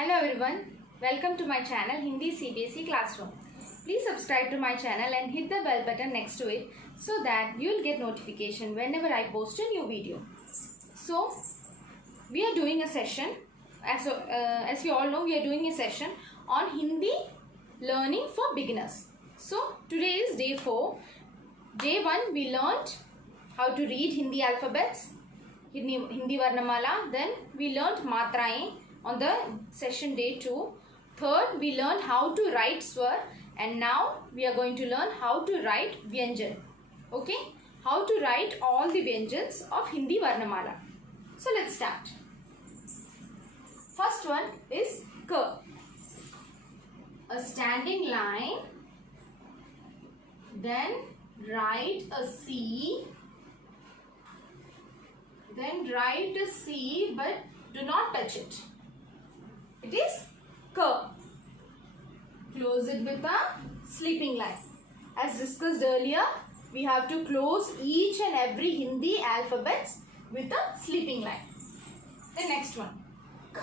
Hello everyone, welcome to my channel Hindi CBSE Classroom. Please subscribe to my channel and hit the bell button next to it so that you will get notification whenever I post a new video. So, we are doing a session, as you all know, we are doing a session on Hindi learning for beginners. So, today is day 4. Day 1 we learnt how to read Hindi alphabets, Hindi Varnamala, then we learnt Mathra on the session day 2. Third, we learned how to write Swar, and now we are going to learn how to write Vyanjan. Okay? How to write all the Vyanjans of Hindi Varnamala. So let's start. First one is K. A standing line, then write a C, then write a C but do not touch it. It is K. Close it with a sleeping line. As discussed earlier, we have to close each and every Hindi alphabets with a sleeping line. The next one, K.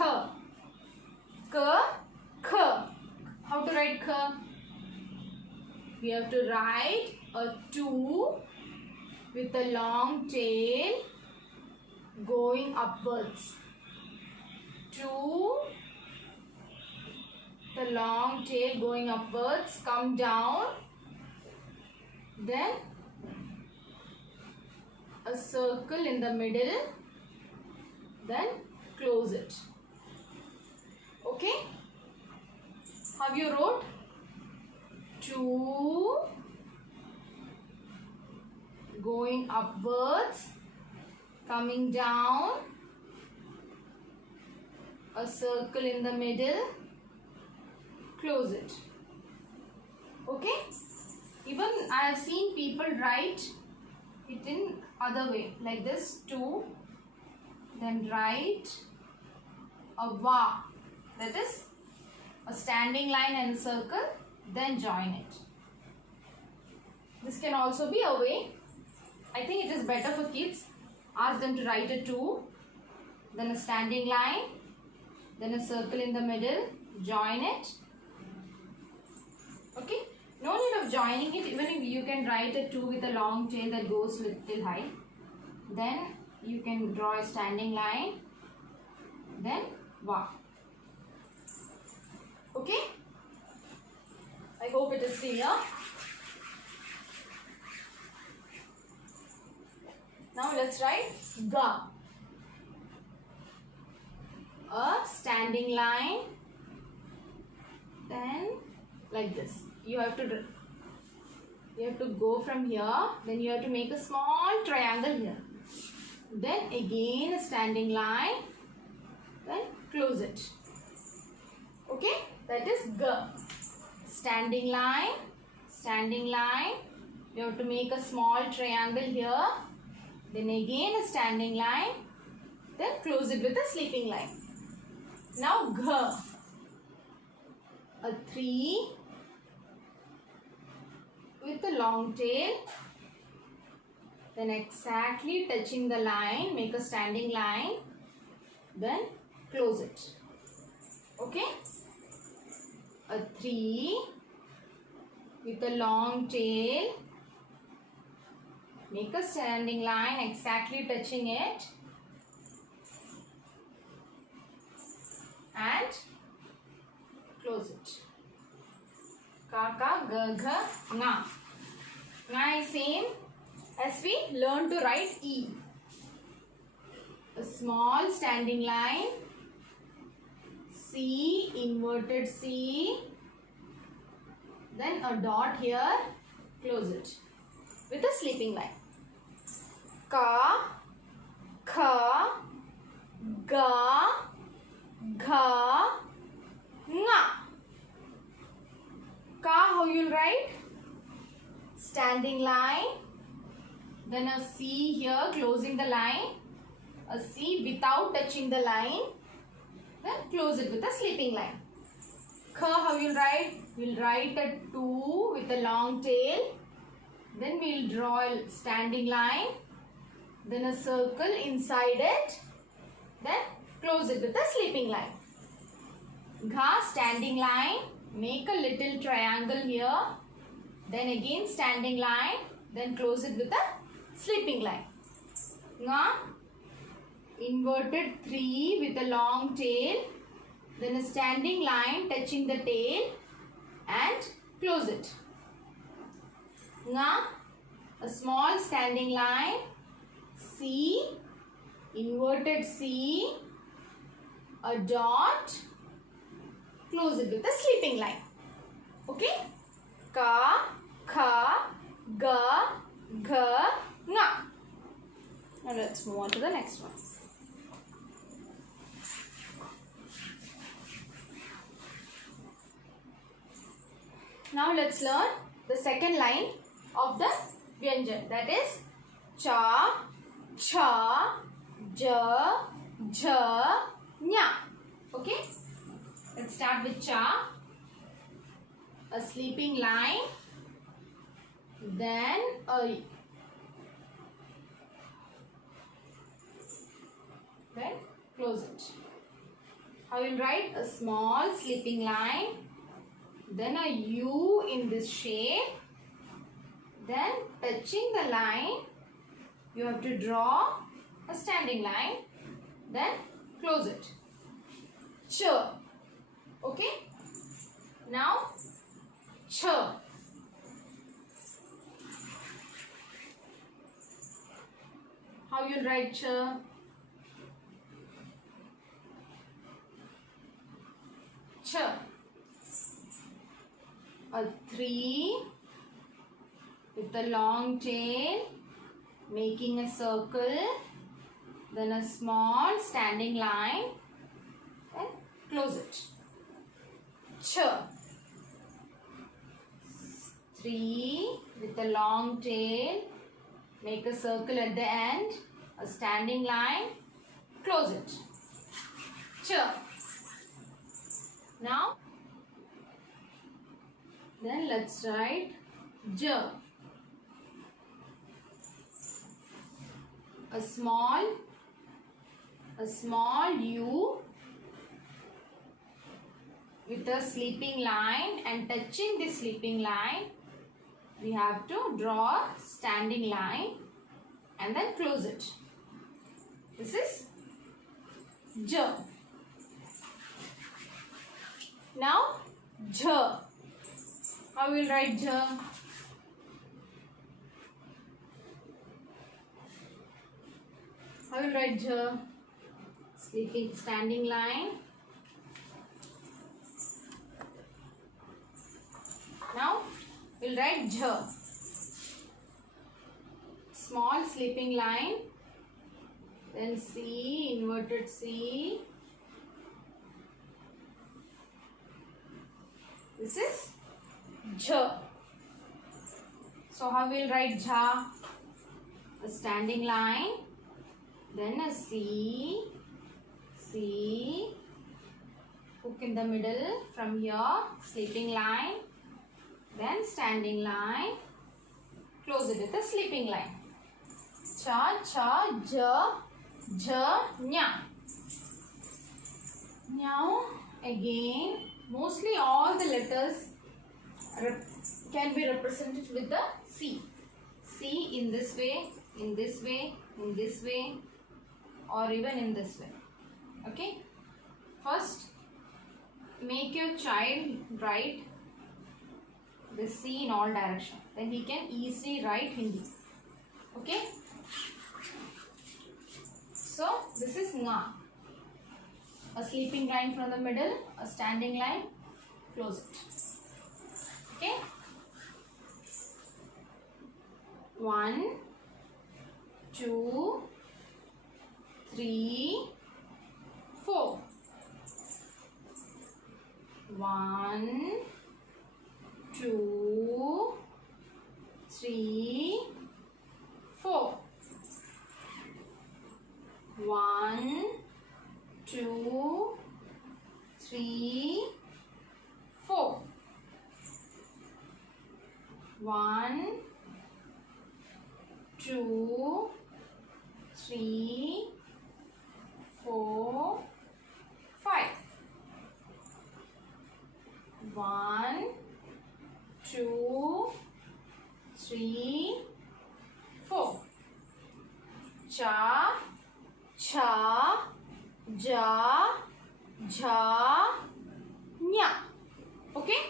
K, K. How to write K? We have to write a 2 with a long tail going upwards. 2, the long tail going upwards, come down, then a circle in the middle, then close it. Okay? Have you wrote? 2 going upwards, coming down, a circle in the middle, close it. Okay? Even I have seen people write it in other way, like this, 2, then write a va, that is a standing line and a circle, then join it. This can also be a way. I think it is better for kids. Ask them to write a 2, then a standing line, then a circle in the middle, join it. Okay, no need of joining it. Even if you can write a 2 with a long tail that goes little high, then you can draw a standing line, then va. Okay, I hope it is clear. Now let's write ga. A standing line, then like this. You have to go from here, then you have to make a small triangle here. Then again a standing line, then close it. Okay, that is G. Standing line, you have to make a small triangle here, then again a standing line, then close it with a sleeping line. Now G. A 3 with a long tail, then exactly touching the line, make a standing line, then close it. Okay? A 3 with a long tail, make a standing line, exactly touching it, and close it. Ka, ka, ga, gha, nga. Nga is same as we learn to write E. A small standing line, C, inverted C, then a dot here, close it with a sleeping line. Ka, kha, ga, gha, nga. Ka, how you will write? Standing line, then a C here closing the line, a C without touching the line, then close it with a sleeping line. Kha, how you will write? We will write a 2 with a long tail, then we will draw a standing line, then a circle inside it, then close it with a sleeping line. Gha, standing line. Make a little triangle here. Then again standing line. Then close it with a sleeping line. Nga, inverted 3 with a long tail. Then a standing line touching the tail and close it. Nga, a small standing line. C, inverted C, a dot, close it with a sleeping line. Okay? Ka, kha, ga, gha, nga. Now let's move on to the next one. Now let's learn the second line of the Vyanjan. That is cha, cha, ja, jha, nya. Okay? Let's start with cha. A sleeping line. Then a. Then close it. How you will write? A small sleeping line. Then a U in this shape. Then touching the line, you have to draw a standing line. Then close it. Ch. Okay? Now, ch. How you write ch? Ch. A 3 with a long tail, making a circle, then a small standing line, and close it. Ch. 3 with a long tail, make a circle at the end, a standing line, close it. Ch. Now, then let's write j. A small U with a sleeping line, and touching the sleeping line, we have to draw a standing line and then close it. This is j. Now j. How will write j? How will write j? Sleeping standing line. Now we'll write j. Small sleeping line. Then C, inverted C. This is j. So how we'll write jha? A standing line, then a C, hook in the middle from here, sleeping line, then standing line, close it with a sleeping line. Cha, cha, ja, ja, nya. Now again, mostly all the letters can be represented with the C. C in this way, in this way, in this way, or even in this way. Okay? First, make your child write the C in all directions. Then he can easily write Hindi. Okay? So, this is nga. A sleeping line from the middle, a standing line, close it. Okay? 1, 2, 3, 4. 1, 2, 3, 4. 1, 2, 3, 4. 1, 2, 3, 4, 5. 1, 2, 3, 4. Cha, cha, ja, jha, nya. Okay?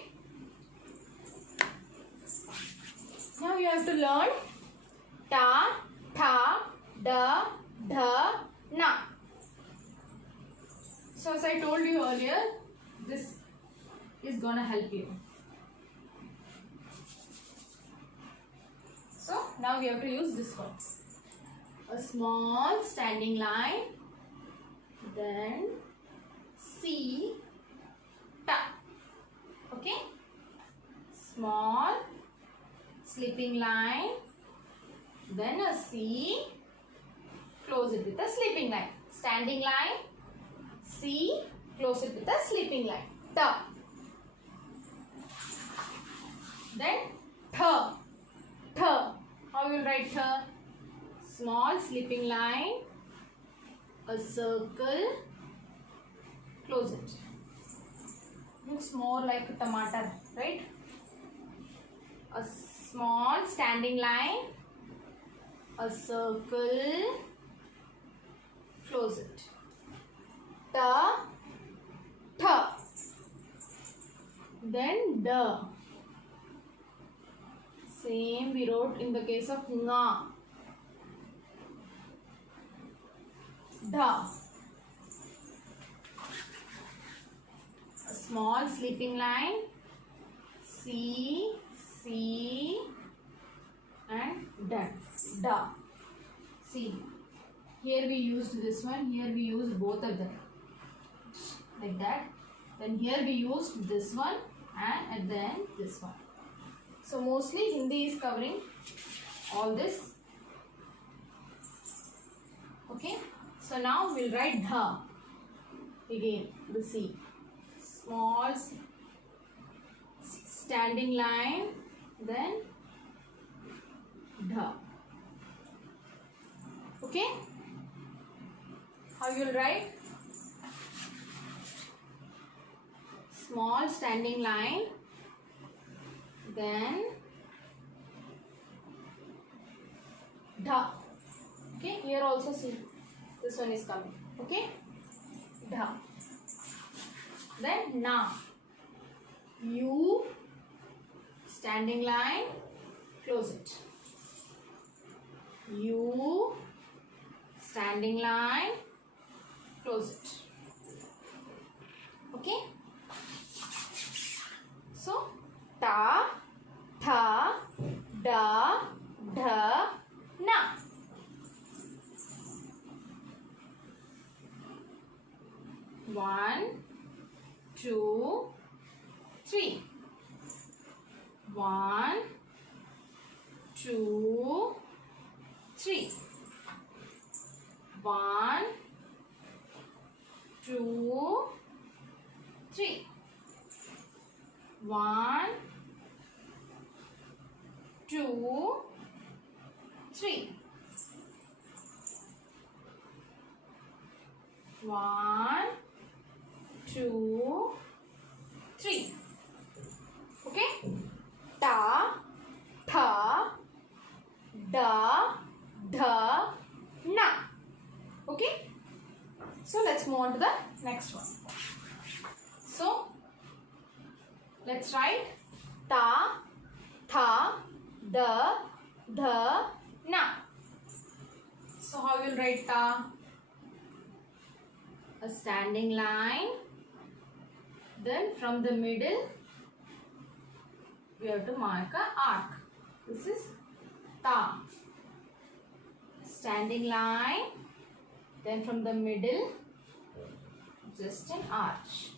Now you have to learn ta, tha, da, dha, na. So as I told you earlier, this is gonna help you. So now we have to use this one. A small standing line, then C, ta. Okay? Small sleeping line, then a C, close it with a sleeping line. Standing line, C, close it with a sleeping line. Ta. Then tha. Tha. How you write tha? Small sleeping line, a circle, close it. Looks more like a tomato, right? A small standing line, a circle, close it. Ta, tha. Then da. Same we wrote in the case of nga. Da. A small sleeping line, C, C, and done. Da. See, here we used this one, here we used both of them. Like that. Then here we used this one and then this one. So mostly Hindi is covering all this. Okay. So now we'll write dha. Again, the C. Small standing line, then dha. Okay? How you'll write? Small standing line, then dha. Okay? Here also see. This one is coming. Okay? Dha. Then na. U, standing line, close it. U, standing line, close it. Okay? So, ta, tha, da, dha, na. One, two, three. 1, 2, 3. 1, 2, 3. 1, 2, 3. 1, 2, 3. Okay? Ta, tha, da, dha, na. Okay? So let's move on to the next one. So let's write ta, tha, da, dha, na. So how will write ta? A standing line, then from the middle we have to mark a arc. This is ta. Standing line, then from the middle just an arch.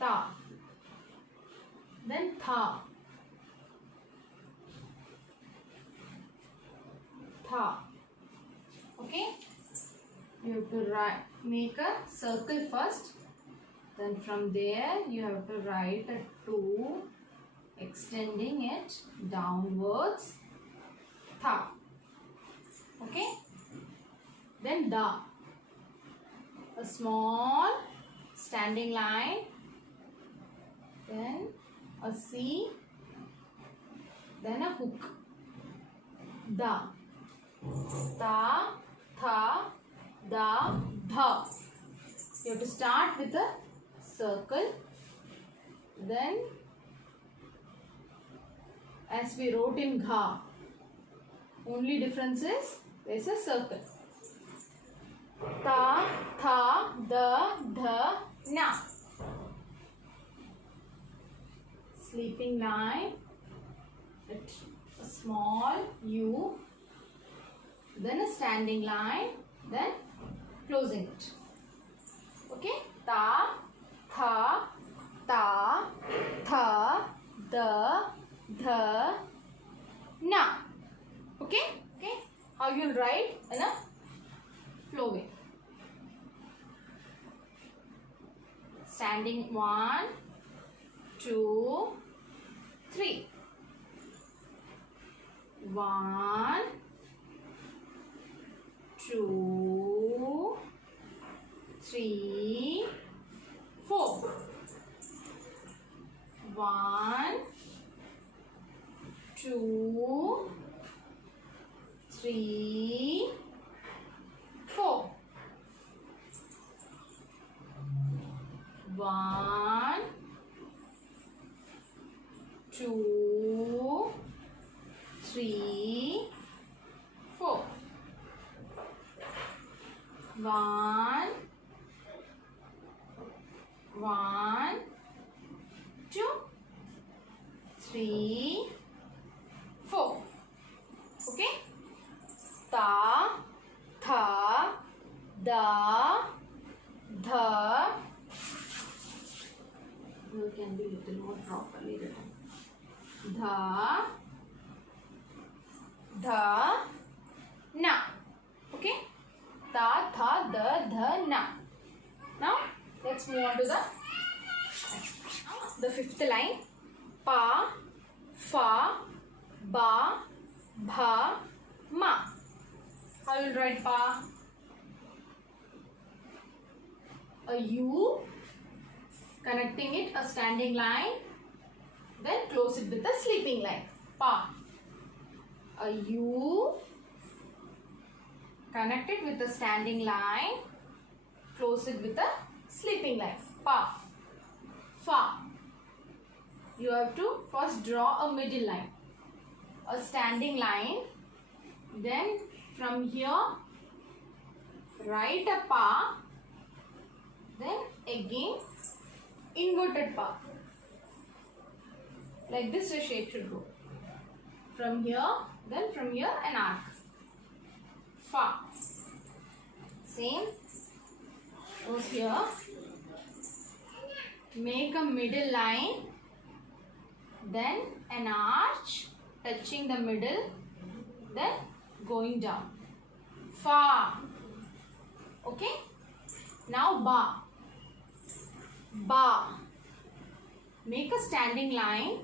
Ta. Then tha. Tha. Okay? You have to make a circle first. Then from there you have to write a 2, extending it downwards. Tha. Okay? Then da. A small standing line, then a C, then a hook. Da. Ta, tha, da, dha. You have to start with a circle. Then, as we wrote in gha, only difference is there is a circle. Ta, tha, da, dha, na. Sleeping line. A small U. Then a standing line. Then closing it. Okay. Ta, tha, ta, tha, da, dha, na. Okay. Okay. How you will write in a flow way. Standing 1, 2, 3. 1, 2, 3, 4. 1, 2, 3, 4. 1, 2, 3, 4. 1, 2, 3, 4. Okay. Ta, tha, da, dha. You can be little more properly written. Dha, dha, na. Okay. Ta, tha, da, dha, na. Now let's move on to the fifth line. Pa, fa, ba, bha, ma. How will you write pa? A U, connecting it a standing line, then close it with a sleeping line. Pa. A U, connect it with a standing line, close it with a sleeping line. Pa. Fa. You have to first draw a middle line, a standing line, then from here write a pa, then again inverted pa. Like this the shape should go. From here, then from here an arc. Fa. Same goes here. Make a middle line, then an arch touching the middle, then going down. Fa. Okay. Now ba. Ba. Make a standing line,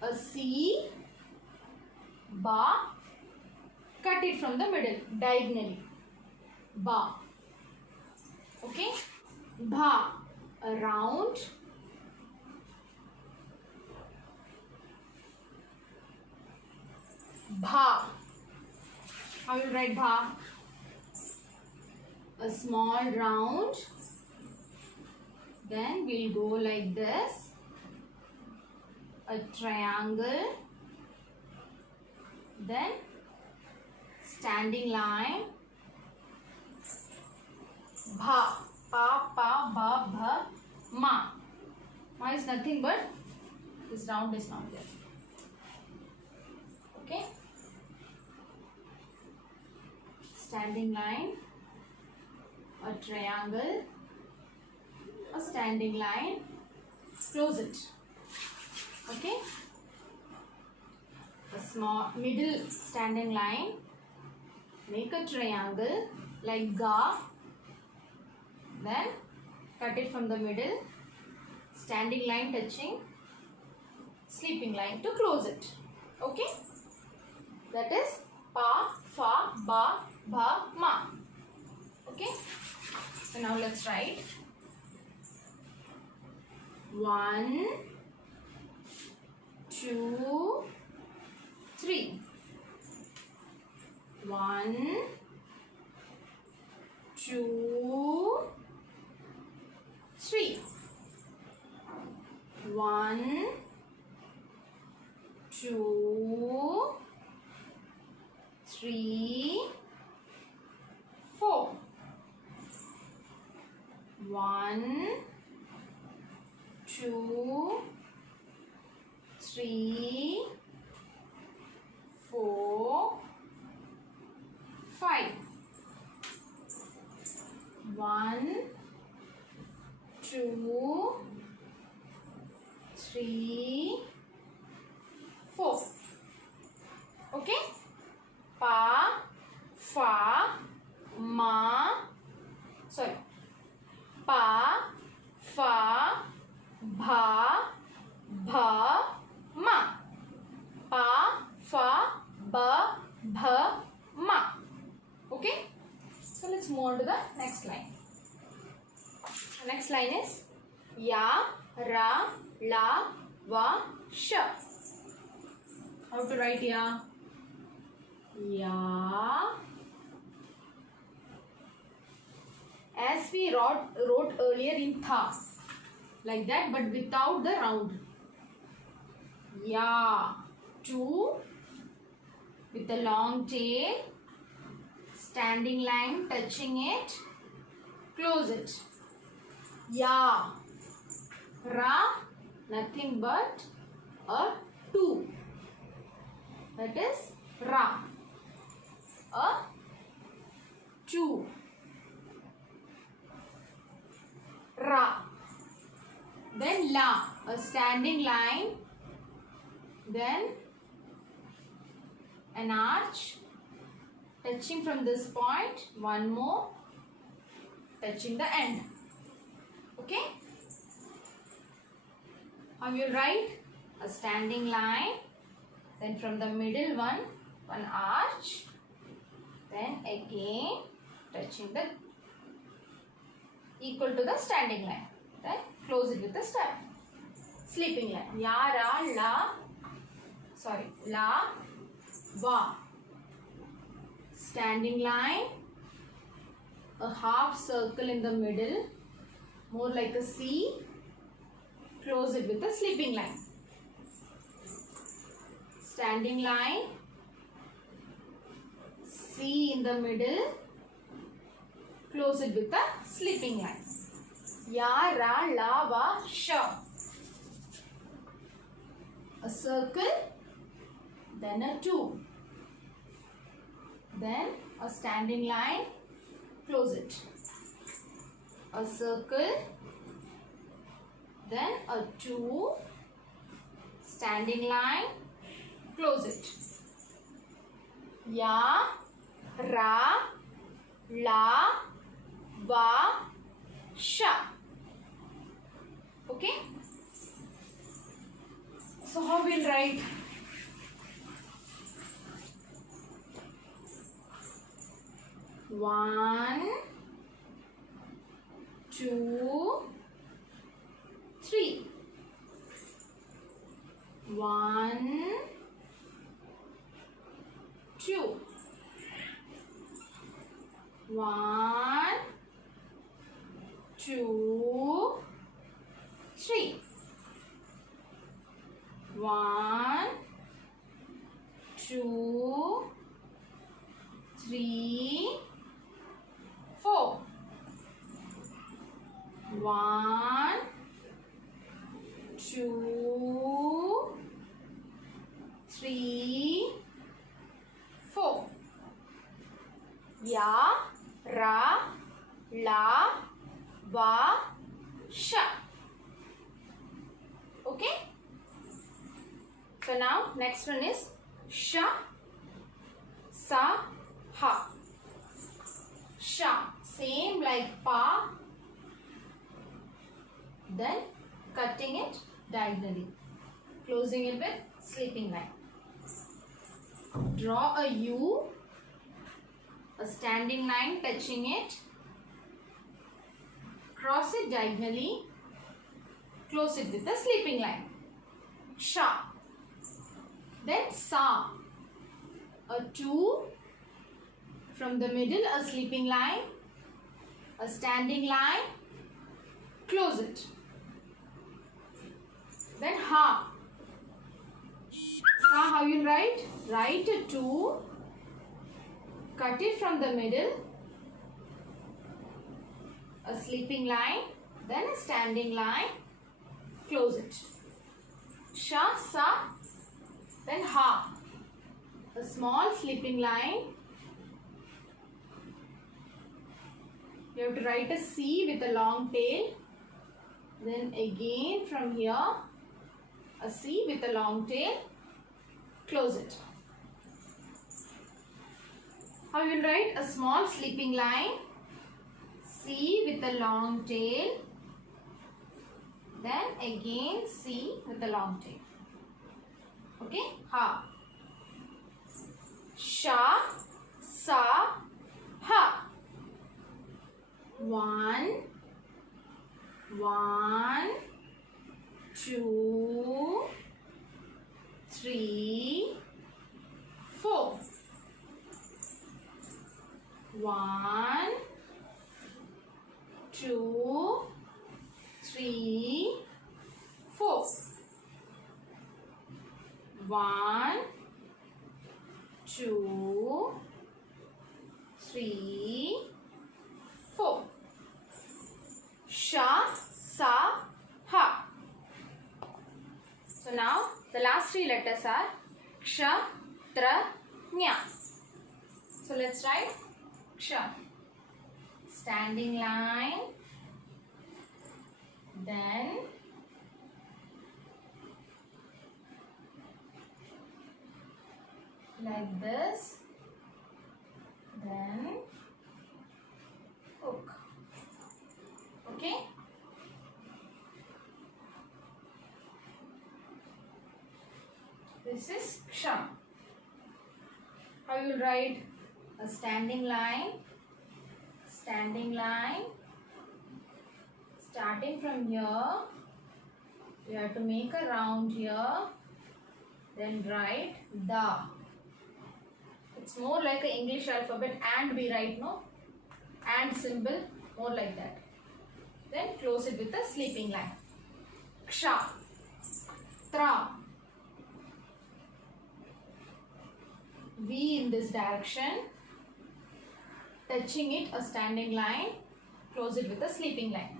a C, ba, cut it from the middle diagonally. Ba. Okay. Bha. A round. Bha. How will you write bha? A small round. Then we'll go like this. A triangle. Then standing line. Bha. Pa, pa, ba, bha, ma. Ma is nothing but this round is not there. Okay. Standing line, a triangle, a standing line, close it. Okay. A small middle standing line, make a triangle like ga, then cut it from the middle, standing line touching, sleeping line to close it. Okay. That is pa, fa, ba, bha, ma. Okay. So now let's write. 1, 2, 3. 1, 2, 3. 1, 2, 3, 4. 1, 2, 3, 4, 5. 1, 2, 3, 4. Okay? Pa, fa, ma. Sorry. Pa, fa, bha, bha, ma. Pa, fa, ba, bha, ma. Okay? So let's move on to the next line. The next line is ya, ra, la, va, sha. How to write ya? Ya. As we wrote earlier in tha. Like that, but without the round. Ya. 2 with a long tail. Standing line, touching it. Close it. Ya. Ra. Nothing but a 2. That is ra. A 2. Ra. Then la. A standing line. Then an arch. Touching from this point. One more. Touching the end. Okay? How you write? A standing line. Then from the middle one arch. Then again touching the equal to the standing line. Then close it with a step. Sleeping line. Ya, ra, la. Sorry. La, va. Standing line. A half circle in the middle. More like a C. Close it with a sleeping line. Standing line. C in the middle. Close it with a sleeping line. Ya, ra, la, va, sha. A circle. Then a 2. Then a standing line. Close it. A circle. Then a 2. Standing line. Close it. Ya, ra, la, va, sha. Okay? So how we'll write? One, 2, 3. 1, 2. 1, 2, 3. 1, 2, 3, 4. 1, 2, 3, 4. Ya, ra, la, va, sha. Okay? So now next one is sha, sa, ha. Sha, same like pa. Then cutting it diagonally. Closing it with sleeping line. Draw a U. A standing line touching it. Cross it diagonally. Close it with a sleeping line. Sha. Then sa. A 2. From the middle, a sleeping line. A standing line. Close it. Then ha. Sa, how you write? Write a 2. Cut it from the middle. A sleeping line. Then a standing line. Close it. Sha, sa. Then ha. A small sleeping line. You have to write a C with a long tail. Then again from here, a C with a long tail. Close it. How you will write? A small sleeping line. C with a long tail. Then again C with a long tail. Okay? Ha. Sha, sa, ha. 1, 2, 3, 4. 1, 2, 3, 4. 1, 2, 3, 4. Sha, sa, ha. So now the last 3 letters are ksha, tra, nya. So let's write ksha. Standing line. Then like this. Then hook. Okay. This is ksha. How you write? A standing line. Standing line. Starting from here, you have to make a round here. Then write the. It's more like an English alphabet and we write, no? And symbol, more like that. Then close it with a sleeping line. Ksha, tra. V in this direction. Touching it, a standing line. Close it with a sleeping line.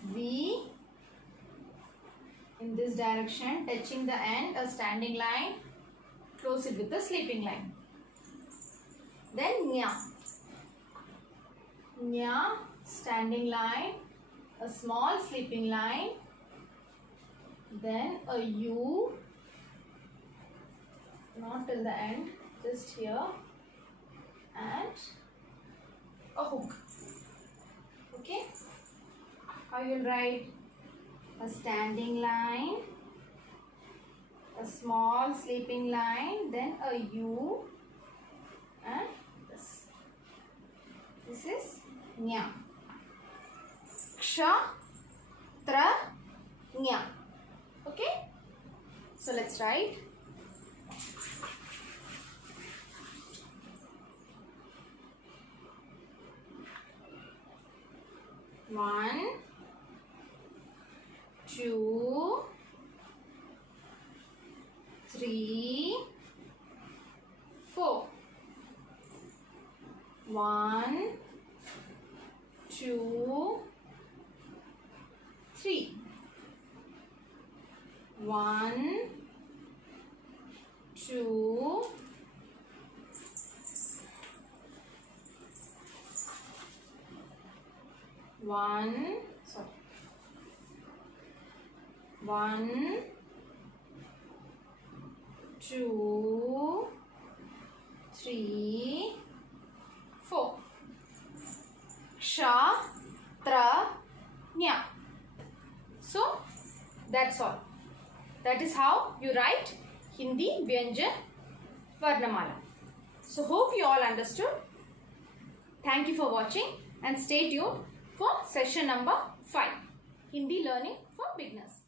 V in this direction. Touching the end, a standing line. Close it with a sleeping line. Then nya. Nya, standing line. A small sleeping line. Then a U. Not till the end, just here. And a hook. Okay. How you will write? A standing line, a small sleeping line, then a U, and this. This is nya. Ksha, tra, nya. Okay. So let's write. One, 2, 3, 4. 1, 2, 3. 1, 2, 1, 2, 3, 4. Ksha, tra, nya. So that's all. That is how you write Hindi Vyanjan Varnamala. So hope you all understood. Thank you for watching and stay tuned for session number 5. Hindi learning for beginners.